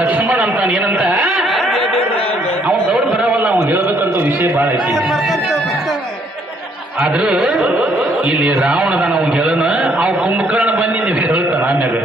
ಲಕ್ಷ್ಮಣ ಅಂತಾನೆ ಏನಂತ ಅವನ್ ದೌಡ್ ಬರವಲ್ಲ, ಅವ್ನು ಹೇಳ್ಬೇಕಂತ ವಿಷಯ ಬಾಳ ಐತಿ. ಆದ್ರೂ ಇಲ್ಲಿ ರಾವಣದ ನಾವು ಹೇಳೋಣ, ಅವ್ ಕುಂಭಕರ್ಣ ಬಂದಿ ನೀವು ಹೇಳ್ತಾನ ಆಮ್ಯಾಗ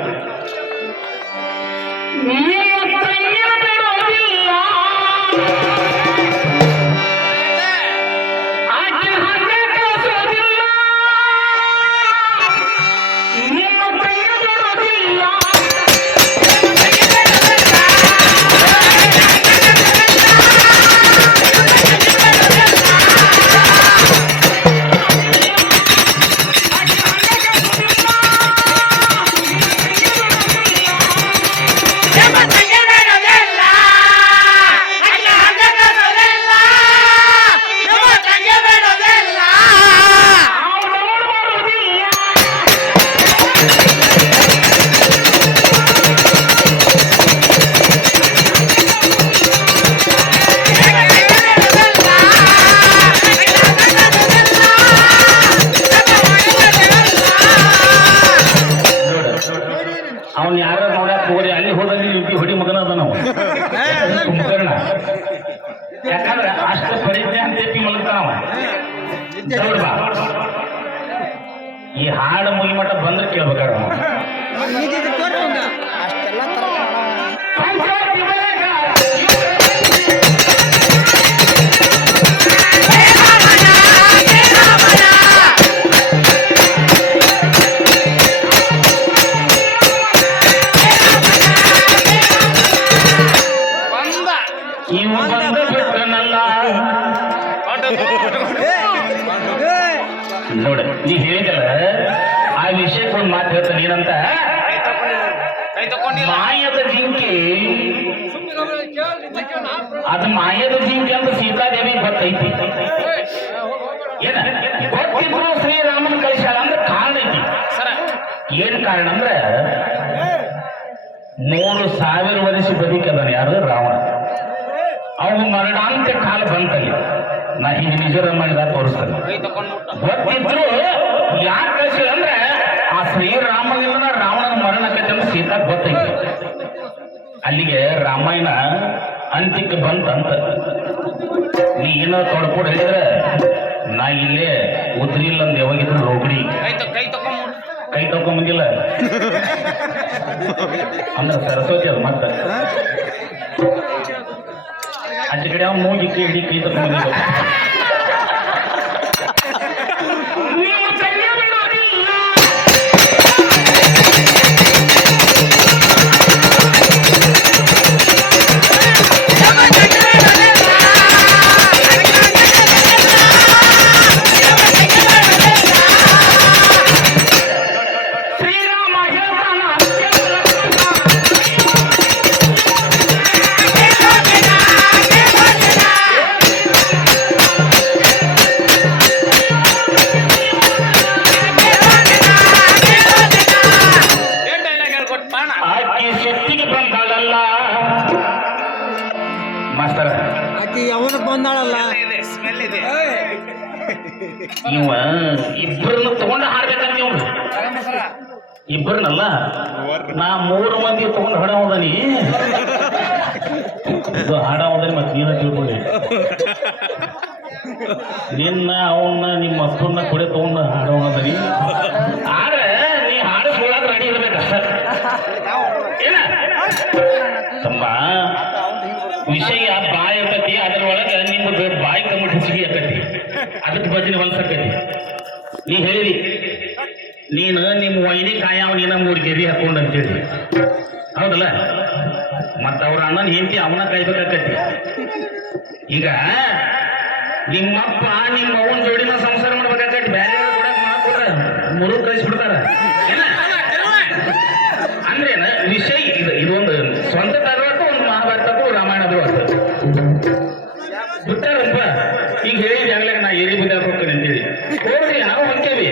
ಅವನ್ ಯಾರ ನೋಡಕ್ ಹೋಗ್ರಿ, ಅಲ್ಲಿ ಹೋದಲ್ಲಿ ಹೊಡಿ ಮಗನ ಅದ ನಾವು ಕುಂಭಕರ್ಣ. ಯಾಕಂದ್ರೆ ಅಷ್ಟು ಪರಿಜ್ಞೆ ಅಂತ ಮಲಗ್ತಾನವ. ಈ ಹಾಡು ಮುಗಿ ಮಟ್ಟ ಬಂದ್ರೆ ಕೇಳ್ಬೇಕಾರ ನೋಡ. ನೀ ಹೇಳಿದಲ್ಲ ಆ ವಿಷಯಕ್ಕೆ ಒಂದು ಮಾತು ಹೇಳ್ತಾನೆ ಏನಂತ, ಮಾಯದ ಜಿಂಕೆ ಅದು ಮಾಯದ ಜಿಂಕೆ ಅಂತ ಸೀತಾದೇವಿ ಗೊತ್ತೈತಿ. ಏನ ಗೊತ್ತಿದ್ರು ಶ್ರೀರಾಮನ ಕಳಿಸ್ಯಾಳ ಅಂದ್ರೆ ಕಾರಣ ಐತಿ. ಏನ್ ಕಾರಣ ಅಂದ್ರೆ 3000 ವರ್ಷ ಬದುಕದಾನ ಯಾರು ರಾವಣ. ಅವನು ಮರಣಾಂತ ಕಾಲ ಬಂತಲ್ಲಿ. ನಾ ಹೀಗೆ ನಿಜರಮ್ಮನಿಗ ತೋರಿಸ್ತೇನೆ. ಗೊತ್ತಿದ್ರು ಯಾಕೆ ಕಳಿಸಿಲ್ಲ ಅಂದ್ರೆ ಆ ಶ್ರೀರಾಮನಿಂದ ರಾವಣನ ಮರಣ ಆಕೈತೆ ಅಂತ ಸೀತಾ ಗೊತ್ತೈತಿ. ಅಲ್ಲಿಗೆ ರಾಮಾಯಣ ಅಂತ್ಯಕ್ಕೆ ಬಂತಂತ. ನೀ ಏನೋ ತೊಡ್ಕೊಡ್ ಹೇಳಿದ್ರೆ ನಾ ಇಲ್ಲೇ ಉದ್ರಿಲ್ಲ ಅಂದ್ ಯಾವಾಗಿದ್ರು ರೋಗಡಿ ಕೈ ತಕೊಂಬಂದಿಲ್ಲ ಅಂದ್ರೆ ಸರಸ್ವತಿ ಅದು ಮತ್ತೆ ಅಜ್ಜ ಕಡೆ ಅವ್ನು ಮೂಗಿ ಹಿಡಿ ಕೈ ತಕೊಂಬಂದಿಲ್ಲ. ಇವ ಇಬ್ಬರನ್ನ ತಗೊಂಡು ಹಾಡ್ಬೇಕಂತ ನೀವು ಇಬ್ಬರನ್ನಲ್ಲ, ನಾ 3 ಮಂದಿ ತಗೊಂಡು ಹಾಡೋದನಿ ಇದು ಹಾಡೋದನಿ. ಮತ್ತೆ ನೀನ ತಿಳ್ಕೊಳ್ಳಿ, ನಿನ್ನ ಅವನ್ನ ನಿಮ್ಮ ಅಪ್ಪನ್ನ ಕೊಡೆ ತಗೊಂಡು ಹಾಡೋದನಿ. ಆದ್ರೆ ನೀ ಹಾಡಿಸ್ಕೊಳ್ಳೋದು ರೆಡಿ ಇರ್ಬೇಕಷ್ಟ ಏನ ತಮ್ಮ. ವಿಷಯ ಬಾಯಿ ಆಕತಿ, ಅದ್ರೊಳಗೆ ನಿಮ್ದು ಬಾಯಿ ಕಮ್ಮಿ ಹೆಚ್ಚಿಗೆ ಆಕತಿ, ಅದಕ್ಕೆ ಭಜನೆ ಹೊಲ್ಸಕತಿ. ನೀ ಹೇಳಿರಿ ನೀನು ನಿಮ್ಮ ವೈನಿ ಕಾಯವ ನೀನ 3 ಗೆರಿ ಹಾಕೊಂಡು ಅಂತೇಳಿ, ಹೌದಲ್ಲ? ಮತ್ತ ಅವ್ರ ಅಣ್ಣನ ಹೆಂಡತಿ ಅವನ ಕಾಯ್ಬೇಕಾಕತಿ. ಈಗ ನಿಮ್ಮಪ್ಪ ನಿಮ್ಮ ಅವನ ಜೋಡಿನ ಸಂಸಾರ ಮಾಡ್ಬೇಕಾಕತಿ. ಬೇರೆ ಕೂಡ ಮಾಡ್ಕೊಡ್ರ ಮುರುಗ್ ಕಳಿಸ್ಬಿಡ್ತಾರ ಅಂದ್ರೇನ ವಿಷಯ. ಇದೊಂದು ಸ್ವಂತ ತರಬೇಕು, ಒಂದು ಮಹಾಭಾರತಕ್ಕೂ ರಾಮಾಯಣದು ಆಗ್ತದೆ ಬಿಟ್ಟಾರಪ್ಪ. ಈಗ ಹೇಳಿದ ಆಗ್ಲಾಗ ನಾ ಏರಿ ಬುದ್ಧ ಹೋಗ್ತೇನೆ ಅಂತೇಳಿ ಹೋಗ್ರಿ, ನಾವು ಹೊಂತೇವಿ.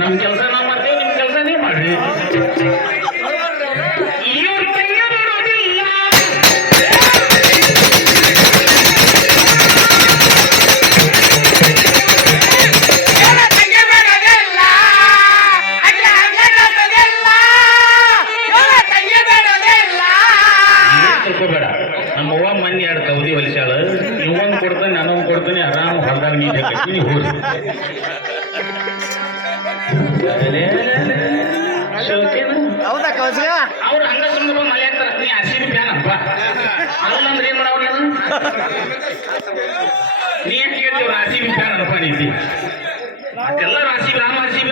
ನಮ್ ಕೆಲಸ ನಾವು ಮಾಡ್ತೇವೆ, ನಿಮ್ ಕೆಲಸ ನೀವು ಮಾಡ್ರಿ. ಹೌದಾ ಕೌಸ್ಗ ಅವ್ರು ಹಂಗ ಸುಮ್ಮನೆ ಮಳೆ ಆಗ್ತಾರ ನೀ RCB ಫ್ಯಾನ್ ಅಪ್ಪ ಅಲ್ಲಂದ್ರೆ ಏನ್ ಮಾಡವ್ ನೀನು ನೀ ಯಾಕೆ ಕೇಳ್ತೀವ್ರ RCB ಫ್ಯಾನ್ ಅಪ್ಪ ನೀತಿ ಎಲ್ಲರೂ RCB ನಾನು RCB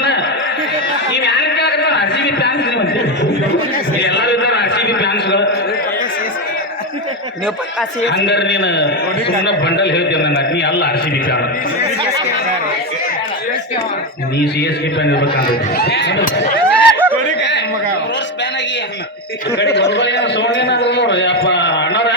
ನೀವ್ ಯಾರಕ್ಕೆ ಆಗತ್ತ RCB ಫ್ಯಾನ್ಸ್ ನೀವಂತೆ ಎಲ್ಲರೂ ಇದ್ದಾರೆ RCB ಫ್ಯಾನ್ಸ್ಗಳು ನೀವು ಪಕ್ಕಾ ಸಿ ಹಂಗಾರೆ ನೀನು ಸುಮ್ಮನೆ ಬಂಡಲ್ ಹೇಳ್ತೀವಿ ನಂಗೆ ನೀ ಅಲ್ಲ RCB ಫ್ಯಾನ್ ನೀ CSK ಫ್ಯಾನ್ ಇರ್ಬೇಕಂದ್ರೆ ಕಡೆ ಸೋಣೇನಾದ್ರು ನೋಡು ಯಪ್ಪ ಅಣ್ಣವ್ರ